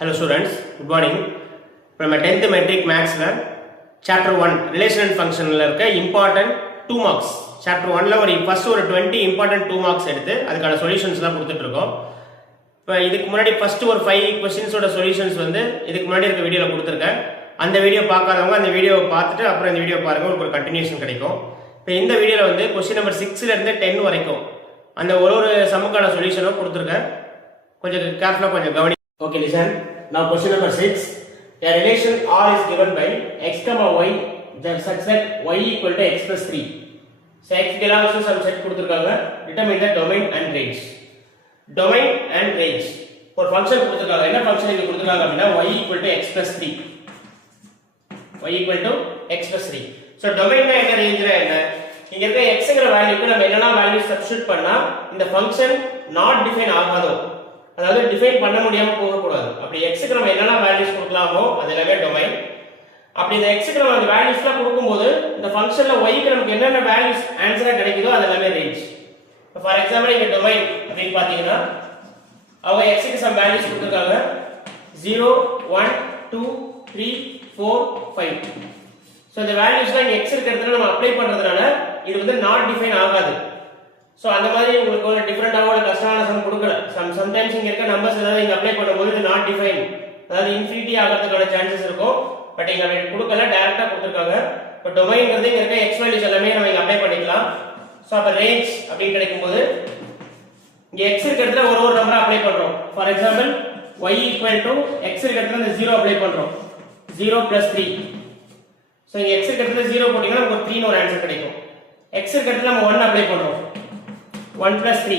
Hello students, good morning. From 10th metric maths chapter 1 relation and function important 2 marks. Chapter 1 first 20 important 2 marks எடுத்து அதுக்கான solutions எல்லாம் கொடுத்துட்டு இருக்கோம். இப்போ இதுக்கு முன்னாடி ஃபர்ஸ்ட் 5 क्वेश्चंस ஓட சொல்யூஷன்ஸ் இதுக்கு முன்னாடி இருக்க வீடியோல கொடுத்திருக்கேன். அந்த வீடியோ பார்க்காதவங்க அந்த வீடியோவை பார்த்துட்டு அப்புறம் இந்த வீடியோ பாருங்க, உங்களுக்கு ஒரு கண்டினியூஷன் கிடைக்கும். இப்போ இந்த வீடியோல क्वेश्चन நம்பர் 6ல இருந்து 10 வரைக்கும் அந்த ஒரு சம்முக்கான சொல்யூஷனும் கொடுத்திருக்கேன். கொஞ்சம் கேர்ஃபுல்லா கொஞ்சம் கவனி. Okay, listen. Now question number 6. A relation R is given by x comma y such that y equal to x plus 3. So x belongs to some set கொடுத்திருக்காங்க. Determine the domain and range. Domain and range. ஒரு function கொடுத்திருக்காங்க. என்ன function இங்க கொடுத்திருக்காங்க அப்படினா y equal to x plus 3. y equal to x plus 3. So domain னா என்ன, ரேஞ்ச்னா என்ன? இங்க இருக்க xங்கற வேல்யூக்கு நம்ம என்னென்ன வேல்யூ சப்ஸ்டிட்யூட் பண்ணா இந்த ஃபங்க்ஷன் நாட் டிஃபைன் ஆகாதோ, அதாவது டிஃபைன் பண்ண முடியாம போக கூடாது. அப்படி x க்கு நம்ம என்னென்ன வேல்யூஸ் கொடுக்கலாமோ அது எல்லாமே டொமைன். அப்படி இந்த x க்கு நம்ம அந்த வேல்யூஸ்லாம் கொடுக்கும்போது இந்த ஃபங்க்ஷன்ல y க்கு நமக்கு என்னென்ன வேல்யூஸ் ஆன்சரா கிடைக்குதோ அது எல்லாமே ரேஞ்ச். ஃபார் எக்ஸாம்பிள் இங்க டொமைன் அப்படினு பாத்தீங்கன்னா அவங்க x க்கு சம் வேல்யூஸ் கொடுத்திருக்காங்க 0 1 2 3 4 5. சோ இந்த வேல்யூஸ்லாம் இங்க x இருக்க இடத்துல நம்ம அப்ளை பண்றதுனால இது நாட் டிஃபைன் ஆகாது. சோ அந்த மாதிரி உங்களுக்கு ஒரு டிஃபரண்டான ஒரு கஷ்டமான சம் கொடுக்கல. சம்டைம்ஸ் இங்க இருக்க நம்பர்ஸ் ஏதாவது இங்க அப்ளை பண்ணும்போது இது நாட் டிஃபைன், அதாவது இன்ஃபினிட்டி ஆகிறதுக்கான சான்சஸ் இருக்கும். பட் இங்க அப்படி கொடுக்கல, டைரக்டா கொடுத்திருக்காங்க. இப்போ டொமைன்ங்கிறது இங்க இருக்க x வேல்யூஸ் எல்லாமே நம்ம இங்க அப்ளை பண்ணிக்கலாம். சோ அப்ப ரேஞ்ச் அப்படி கிடைக்கும்போது இங்க x இருக்க இடத்துல ஒரு நம்பர் அப்ளை பண்றோம். ஃபார் எக்ஸாம்பிள் y x இருக்க இடத்துல இந்த 0 அப்ளை பண்றோம். 0 + 3. சோ இங்க x இருக்க இடத்துல 0 போட்டீங்கன்னா நமக்கு 3 ன்னு ஒரு ஆன்சர் கிடைக்கும். x இருக்க இடத்துல நம்ம 1 அப்ளை பண்றோம். 1 + 3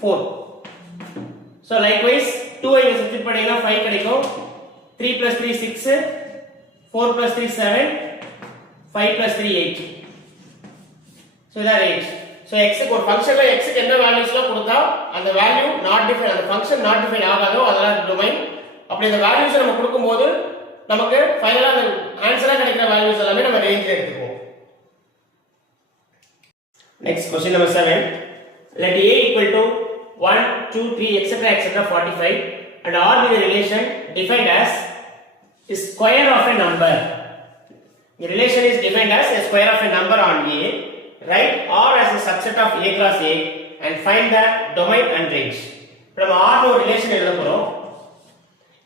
4. So likewise 2 ஐ சப்ஸ்டிட்யூட் பண்ணீங்கன்னா 5 கிடைக்கும். 3 + 3 6, 4 + 3 7, 5 + 3 8. So இதான் ரேஞ்ச். So x க்கு ஒரு ஃபங்க்ஷன்ல x க்கு என்ன வேல்யூஸ்லாம் கொடுத்தா அந்த வேல்யூ நாட் டிஃபைன், அந்த ஃபங்க்ஷன் நாட் டிஃபைன் ஆகாதோ அதெல்லாம் டொமைன். அப்படி அந்த வேல்யூஸ் நம்ம கொடுக்கும்போது நமக்கு ஃபைனலா அந்த ஆன்சரா கிடைக்கிற வேல்யூஸ் எல்லாமே நம்ம ரேஞ்ச்ல எடுத்துக்குவோம். Next question number 7. Let a equal to 1 2 3 etc 45 and R be the relation defined as the square of a number. The relation is defined as a square of a number on A. Write R as a subset of A cross A and find the domain and range. நம்ம R னு ஒரு relation எழுத போறோம்.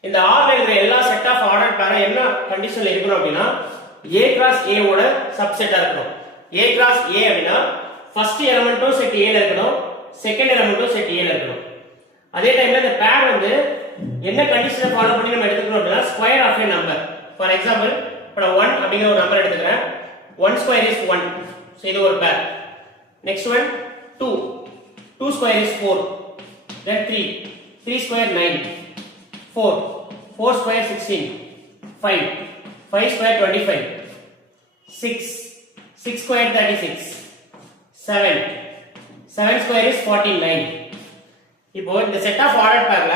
இந்த R ல இருக்கிற எல்லா set of order பேர் என்ன கண்டிஷன்ல இருக்கணும் அப்படினா A cross A ஓட சப்செட்டா இருக்கணும். A cross A அப்படினா ஃபர்ஸ்ட் எலிமெண்ட்டும் செட் A ல இருக்கணும், செகண்ட் எலிமெண்ட்டும் செட் A ல இருக்கணும். அதே டைம்ல இந்த பேர் என்ன கண்டிஷனை ஃபாலோ பண்ணி நம்ம எடுத்துக்கணும் அப்படினா square of a number. For example இப்போ நான் 1 அப்படிங்கிற ஒரு நம்பர் எடுத்துக்கிறேன். 1 ஸ்கொயர் இஸ் 1. சோ இது ஒரு பேர். Next one 2. 2 square is 4. then 3. 3 square 9. 4. 4 square 16. 5. 5 square 25. 6. 6 square 36. 7 7 square is 49. இப்போ இந்த செட் ஆஃப் ஆர்டர் பேர்ல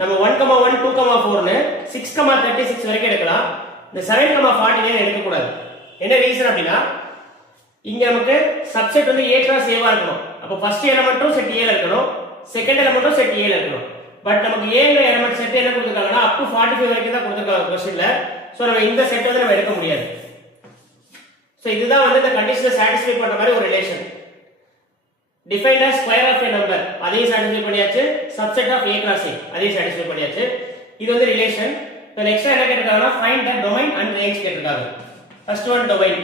நம்ம 1 1 2 4 னு 6 36 வரைக்கும் எடுக்கலாம். இந்த 7 49 எடுக்க கூடாது. என்ன ரீசன் அப்படினா இங்க நமக்கு சப்செட் A cross A வா இருக்கணும். அப்ப ஃபர்ஸ்ட் எலிமெண்ட்டும் செட் A ல இருக்கணும், செகண்ட் எலிமெண்ட்டும் செட் A ல இருக்கணும். பட் நமக்கு A ங்கற எலிமெண்ட் செட் என்ன கொடுத்திருக்காங்கன்னா up to 45 வரைக்கும் தான் கொடுத்திருக்காங்க क्वेश्चनல. சோ நம்ம இந்த செட் நம்ம எடுக்க முடியாது. சோ இதுதான் இந்த கண்டிஷனை சாட்டிஸ்ஃபை பண்ற மாதிரி ஒரு relation. defined as square of a number அதையும் சாட்டிஸ்ஃபை பண்ணியாச்சு, subset of A cross A அதையும் சாட்டிஸ்ஃபை பண்ணியாச்சு. இது ரிலேஷன். இப்போ நெக்ஸ்ட் என்ன கேட்டிருக்காங்கன்னா find the domain and range கேட்டிருக்காங்க. First one domain.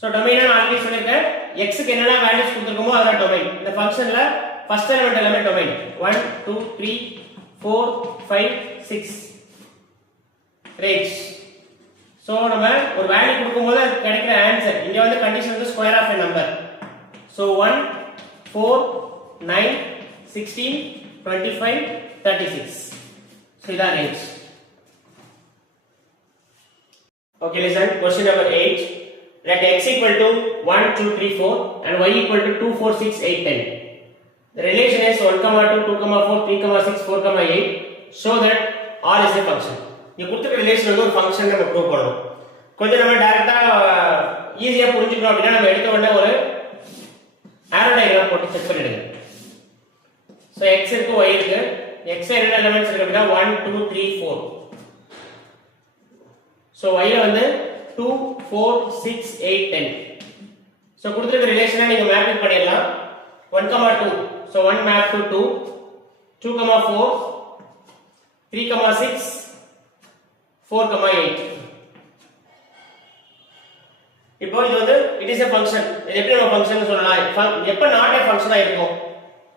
So domain நான் ஆல்ரெடி சொல்லிருக்கேன், x க்கு என்னென்ன வேல்யூஸ் கொடுத்திருக்கோமோ அதான் டொமைன். இந்த ஃபங்க்ஷன்ல ஃபர்ஸ்ட் எலிமெண்ட் எல்லாமே டொமைன். 1 2 3 4 5 6 ரேஞ்ச். சோ நம்ம ஒரு வேல்யூ கொடுக்கும்போது அது கிடைக்கிற ஆன்சர் இங்க condition square of a number. So 1 4 9 16 25 36. So இதான் range. Okay, listen. Question number 8. Let x equal to 1 2 3 4 and y equal to 2 4 6 8 10. The relation is 1 2 2 4 3 6 4 8. Show that R is a function. இங்க கொடுத்த relation ஒரு function நம்ம prove பண்ணனும். கொஞ்சம் நம்ம டைரக்டா ஈஸியா புரிஞ்சுக்கணும் அப்படினா நம்ம எடுத்த உடனே ஒரு ஆரோ டயகிராம் போட்டு செக் பண்ணிடுங்க. சோ x இருக்கு y இருக்கு. x என்னென்ன எலிமெண்ட்ஸ் இருக்கு அப்படினா 1 2 3 4. சோ y ல வந்து 2 4 6 8 10. சோ கொடுத்திருக்க ரிலேஷனை நீங்க மேப்பிங் பண்ணிடலாம். 1 2. So 1 map to 2, 2 4, 3 6, 4 8. இப்போ இது வந்து இட் இஸ் a function. இது எப்படி நம்ம ஃபங்க்ஷன் சொல்லலாம்? எப்ப நாட் a ஃபங்க்ஷனா இருக்கும்?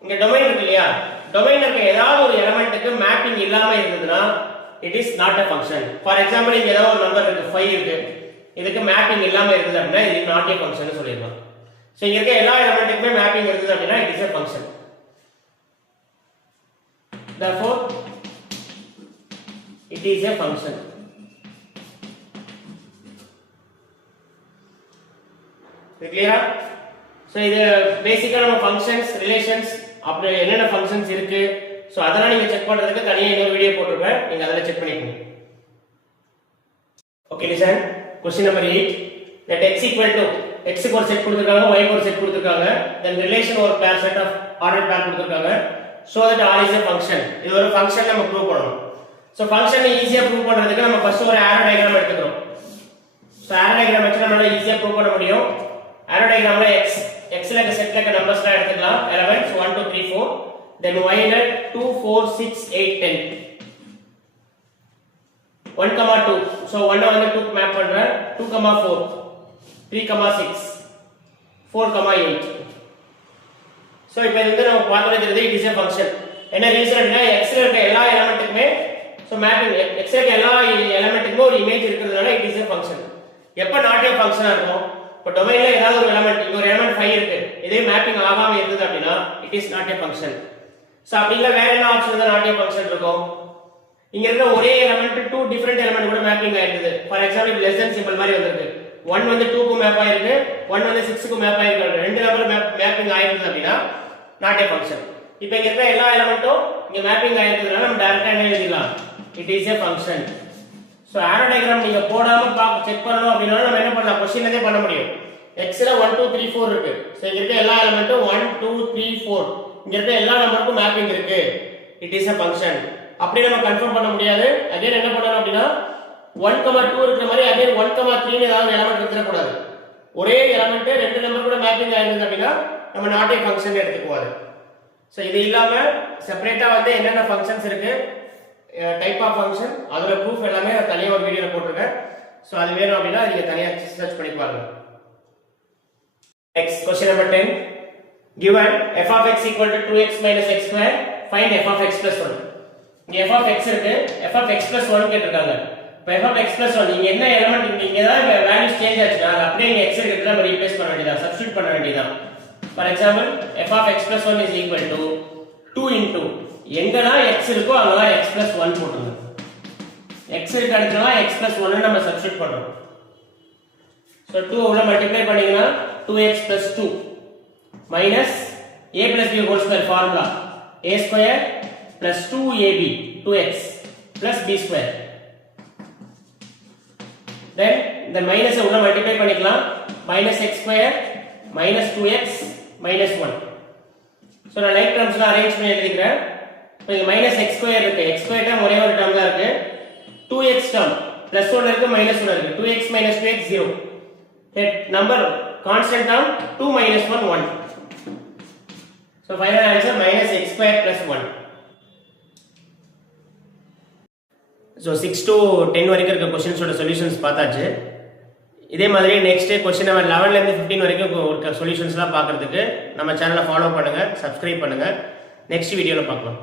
இங்க டொமைன் இருக்கு இல்லையா? டொமைன்ல இருக்க ஏதாவது ஒரு எலிமெண்ட்க்கு மேப்பிங் இல்லாம இருந்ததுனா it is not a function. For example இங்க ஏதாவது ஒரு நம்பர் இருக்கு 5 இருக்கு. இதுக்கு மேப்பிங் இல்லாம இருந்தது அப்படினா இது not a function னு சொல்லிடலாம். சோ இங்க இருக்க எல்லா எலிமெண்ட்க்குமே மேப்பிங் இருந்தது அப்படினா it is a function. Therefore it is a function. கிளியரா? சோ இது பேசிக்கா நம்ம ஃபங்க்ஷன்ஸ், ரிலேஷன்ஸ், அப்படி என்னென்ன ஃபங்க்ஷன்ஸ் இருக்கு, சோ அதெல்லாம் நீங்க செக் பண்றதுக்கு தனியா இன்னொரு வீடியோ போட்டுருப்பேன், நீங்க அதெல்லாம் செக் பண்ணிக்கோங்க. Okay listen. Question number 8. let x equal to x க்கு ஒரு செட் கொடுத்திருக்காங்க, y க்கு ஒரு செட் கொடுத்திருக்காங்க, then relation ஒரு pair set of ordered pair கொடுத்திருக்காங்க, so that r is a function. இது ஒரு ஃபங்க்ஷன் நம்ம ப்ரூவ் பண்ணனும். சோ ஃபங்க்ஷனை ஈஸியா ப்ரூவ் பண்றதுக்கு நம்ம ஃபர்ஸ்ட் ஒரு arrow diagram எடுத்துக்கிறோம். சோ arrow diagram வச்சு நம்மளால ஈஸியா ப்ரூவ் பண்ண முடியும். arrow diagramல x ல இருக்க செட்ல இருக்க நம்பர்ஸ்லாம் எடுத்துக்கலாம். elements 1 2 3 4, then y ல 2 4 6 8 10. 1 2. so 1 வந்து 2 க்கு மேப் பண்றேன். 2 4, 3 6, 4 8. சோ இப்போ இது வந்து நம்ம பார்த்தோம்னா தெரியுது it is a function. என்ன ரீசன் அப்படினா x ல இருக்க எல்லா எலிமெண்ட்டுக்குமே சோ மேப்பிங் x ல இருக்க எல்லா எலிமெண்ட்டுக்கும் ஒரு இமேஜ் இருக்குறதுனால it is a function. எப்ப நாட் a ஃபங்க்ஷனா இருக்கும்? இப்போ டொமைன்ல ஏதாவது ஒரு எலிமெண்ட், இங்க ஒரு எலிமெண்ட் 5 இருக்கு, இதே மேப்பிங் ஆகாம இருந்தது அப்படினா it is not a function. So அப்படி இல்ல வேற என்ன ஆப்ஷன் இருந்தா not a function இருக்கும்? இங்க இருக்க ஒரே எலிமெண்ட் 2 டிஃபரண்ட் எலிமெண்ட் கூட மேப்பிங் ஆயிடுது. For example less than simple மாதிரி வந்திருக்கு. 1 வந்து 2 க்கு மேப் ஆயிருக்கு, 1 வந்து 6 க்கு மேப் ஆயிருக்கு. ரெண்டு நம்பர் மேப்பிங் ஆயிருக்கு அப்படினா not a function. இப்போ இங்க இருக்க எல்லா எலிமெண்ட்டும் இங்க மேப்பிங் ஆயிருக்கிறதுனால நம்ம டைரக்டா என்ன எழுதிடலாம்? it is a function. So arrow diagram நீங்க போடாம செக் பண்ணனும் அப்படினா நம்ம என்ன பண்ணலாம்? क्वेश्चनலே பண்ண முடியும். x ல 1 2 3 4 இருக்கு. சோ இங்க இருக்க எல்லா எலிமெண்ட்டும் 1 2 3 4, இங்க இருக்க எல்லா நம்பருக்கும் மேப்பிங் இருக்கு. it is a function. அப்படி நம்ம கன்ஃபார்ம் பண்ண முடியாது. அகைன் என்ன பண்ணனும் அப்படினா 1 2 இருக்கிற மாதிரி அகைன் 1 3 னு ஏதாவது எலிமெண்ட் எடுத்துற கூடாது. ஒரே எலிமெண்ட் ரெண்டு நம்பர் கூட மேப்பிங் ஆயிருந்தது அப்படினா நம்ம not a function எடுத்துக்குவாரு. சோ இது இல்லாம செப்பரேட்டா வந்து என்னென்ன ஃபங்க்ஷன்ஸ் இருக்கு, டைப் ஆஃப் ஃபங்க்ஷன், அதோட ப்ரூஃப் எல்லாமே தனியா ஒரு வீடியோல போட்டுருக்கேன். சோ அது வேணும் அப்படினா நீங்க தனியா சர்ச் பண்ணி பாருங்க. Next question number 10. Given f of x equal to 2x minus x square, find f of x plus 1. இங்க f of x இருக்கு, f of x plus 1 கேட்டிருக்காங்க. இப்போ f of x plus 1 இங்க என்ன எலிமெண்ட், இங்க ஏதாவது வேல்யூஸ் சேஞ்ச் ஆச்சுனா அது அப்படியே இங்க x இருக்கிறதுல நம்ம ரீப்ளேஸ் பண்ண வேண்டியதா, சப்ஸ்டிட்யூட் பண்ண வேண்டியதா. For example f of x plus 1 is equal to 2 into எங்கனா x இருக்கோ அங்கலாம் x plus 1 போட்டுருங்க. x இருக்க இடத்துல x plus 1 நம்ம சப்ஸ்டிட்யூட் பண்றோம். சோ 2 உள்ள மல்டிப்ளை பண்ணீங்கனா 2x plus 2 minus a plus b whole square formula a square plus 2ab 2x plus b square. Then the minus உள்ள மல்டிப்ளை பண்ணிக்கலாம். minus x square minus 2x minus 1. So நான் like டர்ம்ஸ்ல arrange பண்ணி எழுதிக்கிறேன். இப்போ இங்க minus x square இருக்கு, x square term ஒரே ஒரு டேர்ம் தான் இருக்கு. 2x டேர்ம் plus 1 இருக்கு, minus 1 இருக்கு. 2x minus 2x 0. that number constant term 2 minus 1 1. So final answer minus x square plus 1. So 6 to 10 வரைக்கும் இருக்க क्वेश्चंस ஓட சொல்யூஷன்ஸ் பார்த்தாச்சு. இதே மாதிரி நெக்ஸ்ட் क्वेश्चन நம்பர் 11 ல இருந்து 15 வரைக்கும் இருக்க சொல்யூஷன்ஸ்லாம் பார்க்கிறதுக்கு நம்ம சேனலை ஃபாலோ பண்ணுங்க, சப்ஸ்கிரைப் பண்ணுங்க. நெக்ஸ்ட் வீடியோல பார்க்கலாம்.